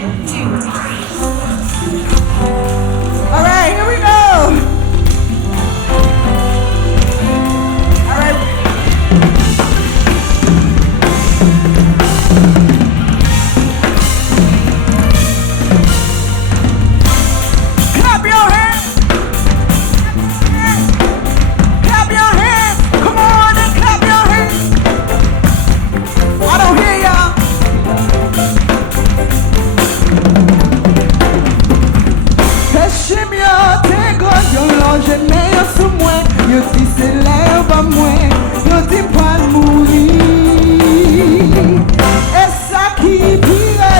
All right, here we go. All right. Clap your hands. Clap your hands. Come on and clap your hands. I don't hear y'all. Pêche-moi, t'es gros, yo longe, mais yo sous moi. Yo dis c'est l'herbe à moi, yo dis pas de mourir. Et ça qui pire,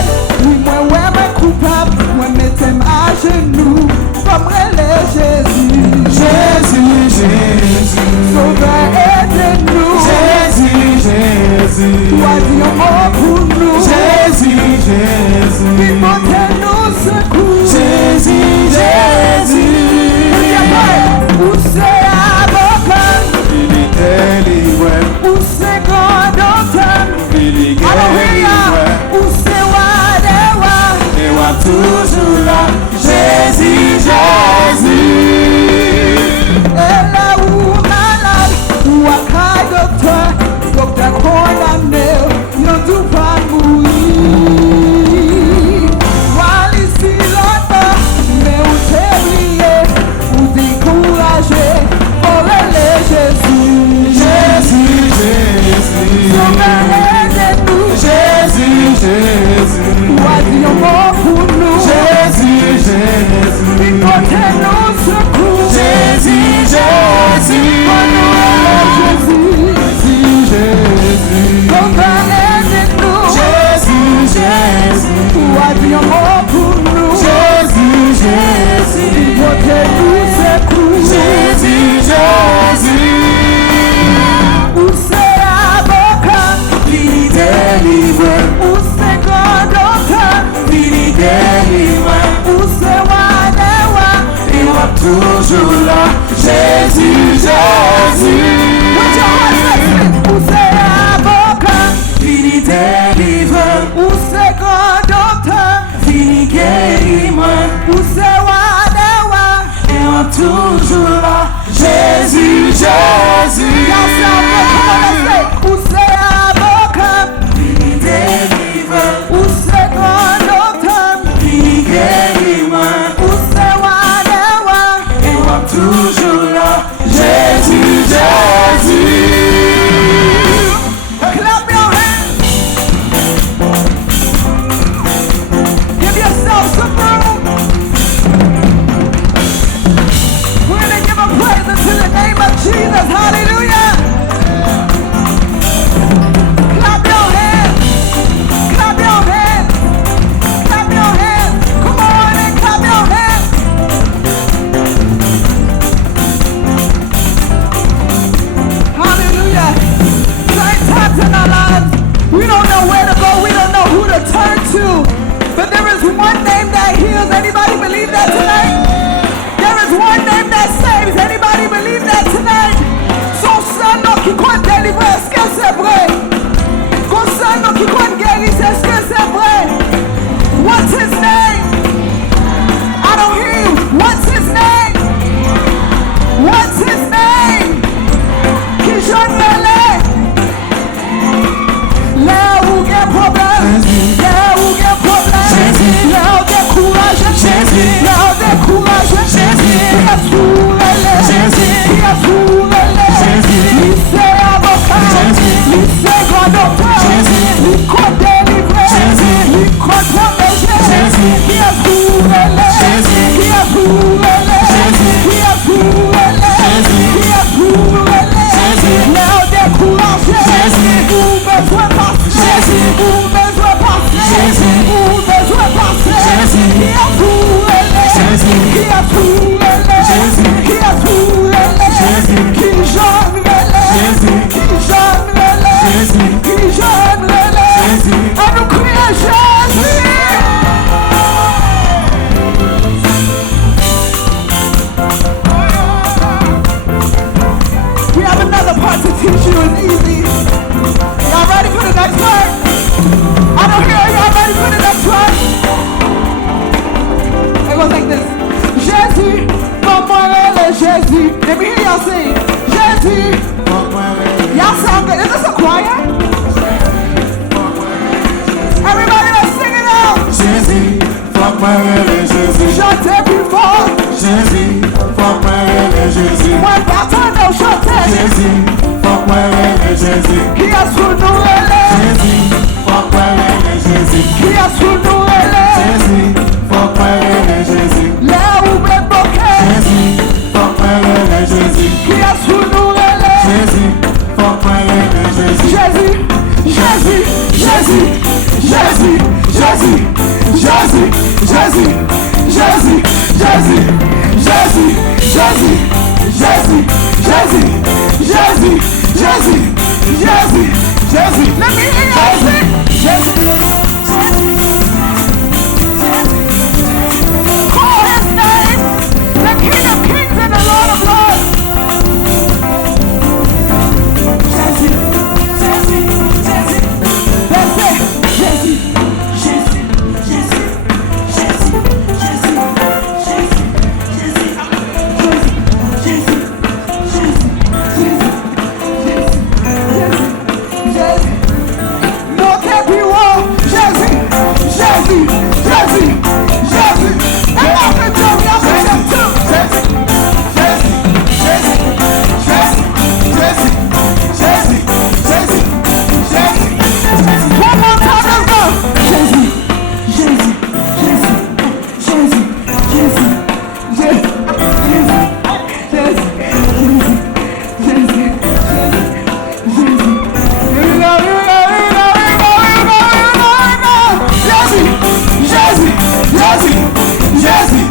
oui, moi, ouais, moi coupable, moi, mettez-moi à genoux, comme relais Jésus. Jésus, Jésus, Sauveur, aidez-nous. Jésus, Jésus, Toi, dis un mot pour nous. Jésus, Jésus, Puis portez-nous secours. Jésus, Jésus, Où c'est avocat? il est délivré, Où c'est condamné? il est guéri, Alléluia. Où c'est wadewa? et moi toujours là. Jésus, Jésus, Et là où malade, où à caille docteur condamné, y'en tout pas mourir. Voilà ici là-bas, mais où t'es lié, où découragé, oh les Jésus. Jésus, Jésus, Sauveur, aidez-nous. Jésus, Jésus, Toi, dis un mot pour nous. Jésus, Jésus, Portez-nous secours. Jésus, Jésus, Jésus, Jésus, Sauveur, aidez-nous. Jésus, Jésus, Toi, dis un mot pour nous. Jésus, Jésus, Portez-nous secours. Jésus, Jésus, Où c'est avocat? il délivre, Où c'est condamné? il délivre, Où c'est wadewa? et moi toujours là. Jésus, Jésus, Put your hands up. Où c'est avocat? il délivre, Où c'est condamné? il guérit moi, Où c'est wadewa? et moi toujours là. Jésus, Jésus, Y'all sound good. Come on, let's say. Où c'est avocat? il délivre, Où c'est condamné? il guérit moi, Où c'est wadewa? et moi toujours là. Jésus, Jésus, Clap your hands. Give yourself some room. We're gonna give a praise unto the name of Jesus. Hallelujah. moi rêver Jésus. Chantez plus fort. Jésus, faut moi rêver Jésus. Moi partant de chanter. Jésus, faut moi rêver Jésus. Qui a sous nous relais. Jésus, faut moi rêver Jésus. Qui a sous nous relais. Jésus, faut moi rêver Jésus. Là où est bokeh. Jésus, faut moi rêver Jésus. Qui a sous nous relais. Jésus, faut moi rêver Jésus. Jésus, Jésus, Jésus, Jésus, Jésus, Jésus, Jésus, Jésus, Jésus, Jésus, Jésus, Jésus, Jésus, Jésus, Jésus, Jésus, Jésus. Let me hear you sing. Jésus. Call his name, the King of Kings and the Lord of Lords. Jésus, Jésus, Jésus. That's it. Jésus, Jésus, Jésus, Jésus, Jésus, Jésus, Jésus, Jésus, Jésus, Jésus. Notez plus haut. Jésus, Jésus, Jésus, Jésus. And up and down, up and down too. Jésus, Jésus, Jésus, Jésus, Jésus, Jésus, Jésus, Jésus. One more time, let's go. Jésus, Jésus, Jésus, Jésus, Jésus, Jésus, Jésus, Jésus, Jésus, Jésus. Here we go, here we go, here we go, here we go, here we go, here we go. Jésus, Jésus, Jésus, Jésus,